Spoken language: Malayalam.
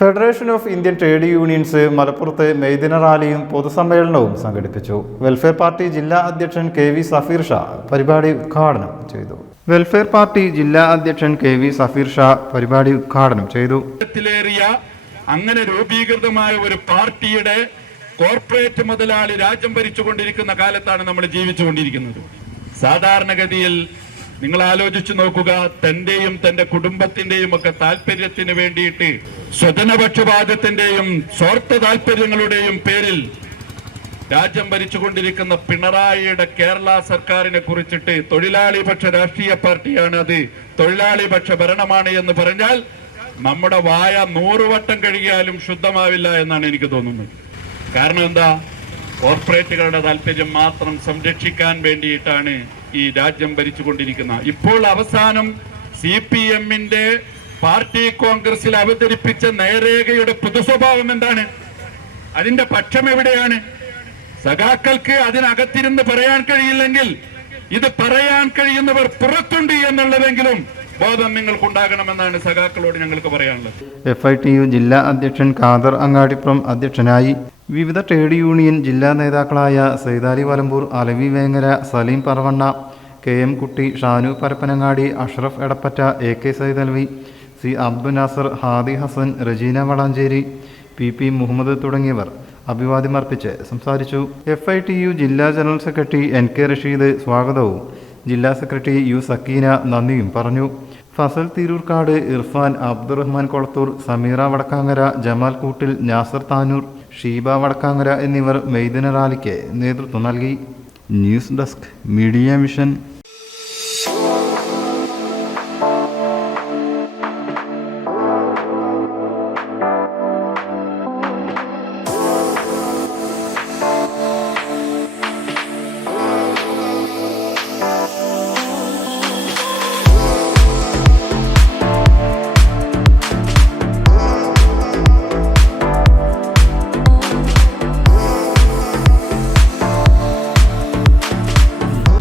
Federation of Indian trade unions മലപ്പുറത്ത് മെയ്ദിന റാലിയും പൊതുസമ്മേളനവും സംഘടിപ്പിച്ചു. വെൽഫെയർ പാർട്ടി ജില്ലാ അധ്യക്ഷൻ കെ വി സഫീർ ഷാ പരിപാടി ഉദ്ഘാടനം ചെയ്തു. വെൽഫെയർ പാർട്ടി ജില്ലാ അധ്യക്ഷൻ കെ വി സഫീർ ഷാ പരിപാടി ഉദ്ഘാടനം ചെയ്തു. അങ്ങനെ രൂപീകൃതമായ ഒരു പാർട്ടിയുടെ കോർപ്പറേറ്റ് മുതലാളി രാജ്യം ഭരിച്ചുകൊണ്ടിരിക്കുന്ന കാലത്താണ് നമ്മൾ ജീവിച്ചുകൊണ്ടിരിക്കുന്നത്. സാധാരണഗതിയിൽ നിങ്ങൾ ആലോചിച്ചു നോക്കുക തന്റെയും തന്റെ കുടുംബത്തിന്റെയും ഒക്കെ താല്പര്യത്തിന് വേണ്ടിയിട്ട് സ്വജനപക്ഷപാതത്തിന്റെയും സ്വാർത്ഥ താല്പര്യങ്ങളുടെയും പേരിൽ രാജ്യം ഭരിച്ചുകൊണ്ടിരിക്കുന്ന പിണറായിയുടെ കേരള സർക്കാരിനെ കുറിച്ചിട്ട് തൊഴിലാളിപക്ഷ രാഷ്ട്രീയ പാർട്ടിയാണ് അത്. തൊഴിലാളിപക്ഷ ഭരണമാണ് എന്ന് പറഞ്ഞാൽ നമ്മുടെ വായ നൂറുവട്ടം കഴുകിയാലും ശുദ്ധമാവില്ല എന്നാണ് എനിക്ക് തോന്നുന്നത്. കാരണം എന്താ? കോർപ്പറേറ്റുകളുടെ താല്പര്യം മാത്രം സംരക്ഷിക്കാൻ വേണ്ടിയിട്ടാണ് ഈ രാജ്യം ഭരിച്ചുകൊണ്ടിരിക്കുന്ന. ഇപ്പോൾ അവസാനം സി പി എമ്മിന്റെ പാർട്ടി കോൺഗ്രസിൽ അവതരിപ്പിച്ച നയരേഖയുടെ പൊതുസ്വഭാവം എന്താണ്? അതിന്റെ പക്ഷം എവിടെയാണ്? സഖാക്കൾക്ക് അതിനകത്തിരുന്ന് പറയാൻ കഴിയില്ലെങ്കിൽ ഇത് പറയാൻ കഴിയുന്നവർ പുറത്തുണ്ട് എന്നുള്ളതെങ്കിലും ബോധം നിങ്ങൾക്കുണ്ടാകണമെന്നാണ് സഖാക്കളോട് ഞങ്ങൾക്ക് പറയാനുള്ളത്. എഫ് ഐ ടി യു ജില്ലാ അധ്യക്ഷൻ ഖാദർ അങ്ങാടിപ്പുറം അധ്യക്ഷനായി വിവിധ ട്രേഡ് യൂണിയൻ ജില്ലാ നേതാക്കളായ Saithali Valambur Alavi Vengara Salim Paravanna K M Kutty Shanu Parappanangadi Ashraf Edappatta A K Saithalavi C Abdu Nasar Hadi Hasan Rajeena Valanchery P P Muhammad തുടങ്ങിയവർ അഭിവാദ്യമർപ്പിച്ച് സംസാരിച്ചു. എഫ് ഐ ടി യു ജില്ലാ general secretary N K Rasheed സ്വാഗതവും. ജില്ലാ സെക്രട്ടറി യു സക്കീന നന്ദിയും പറഞ്ഞു. ഫസൽ തിരൂർക്കാട് ഇർഫാൻ അബ്ദുറഹ്മാൻ കൊളത്തൂർ സമീറ വടക്കാങ്ങര ജമാൽ കൂട്ടിൽ നാസർ താനൂർ ഷീബ വടക്കാങ്ങര എന്നിവർ മെയ്ദിന റാലിക്ക് നേതൃത്വം നൽകി. News desk media mission